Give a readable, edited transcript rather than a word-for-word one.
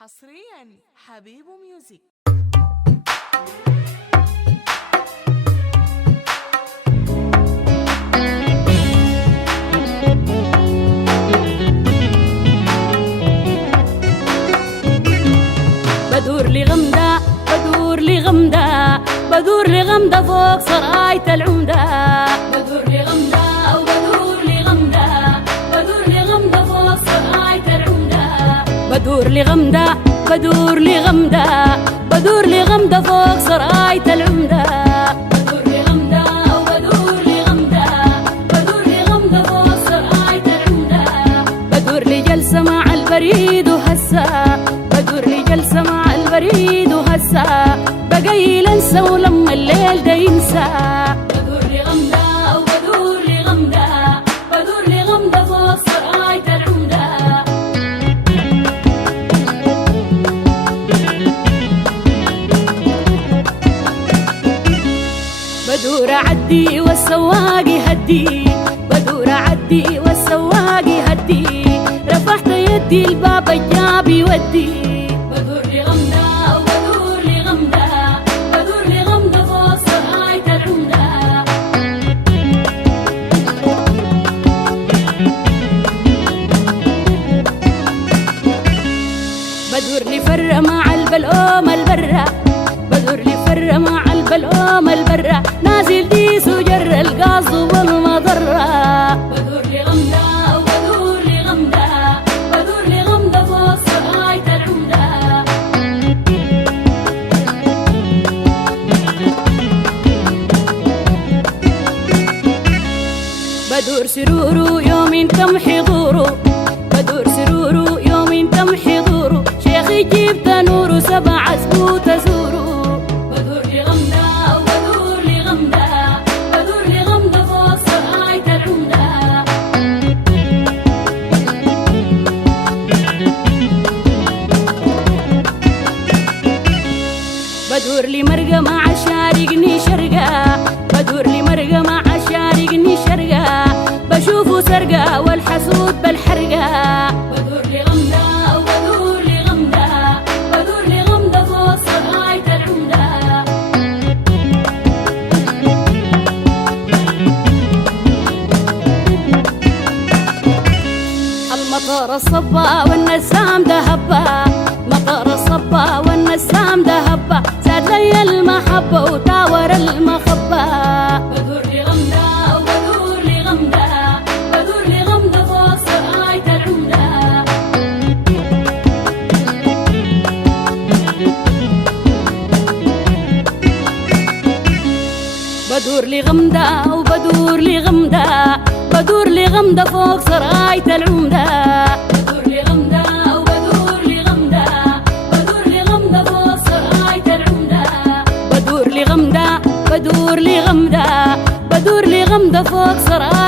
حصريا حبيبو ميوزك. بدور لغمدة بدور لغمدة بدور لغمدة فوق سراية العمدة. بدور لغمدة أو بدور لغمدة بدور لغمدة فوق سراية العمدة. بدور لغمدة بدور لغمدة بدور لغمدة فوق سراية العمدة. بدور لغمدة أو بدور لغمدة بدور لغمدة فوق سراية العمدة. بدور لجلسة مع البريد وهسه بدور لجلسة مع البريد وهسه بقيل انسى ولما الليل ده ينسى. بدور لغمدة أو بدور لغمدة بدور لغمدة فوق سراية العمدة. بدور أعدي والسواق يهدي بدور أعدي والسواق يهدي رفعت يدي الباب الجاب يودي. بدور لغمدة أو بدور لغمدة بدور لغمدة فوق سراية العمدة. بدور لفرة مع البلوم البرة بدور لفرة مع البلوم البرة نازل ديس وجر القاص والمضرة. بدور لغمدة أو بدور لغمدة بدور لغمدة فوق سراية العمدة. بدور سرور يوم تم حضوره بدور سرور يوم تم حضوره شيخي جيب تنور سبع سبوت أزوره. بدور لغمدة أو بدور لغمدة بدور لغمدة فوق سراية العمدة. بدور لمرقة مع شارقني شرقة بدور لمرقة مع شارقني شرقة بشوفه سرقة والحسود بالحرقة. بدور لغمدة أو بدور لغمدة بدور لغمدة فوق سراية العمدة. المطار الصبا والنسام ده هبة مطار الصبا والنسام ده هبة زاد لي المحبة وتاور المخبة. بدور لغمدة أو بدور لغمدة بدور لغمدة فوق سراية العمدة. بدور لغمدة أو بدور لغمدة بدور لغمدة فوق سراية العمدة. بدور لغمدة أو بدور لغمدة بدور لغمدة فوق سراية العمدة. بدور لغمدة بدور لغمدة بدور لغمدة فوق سراية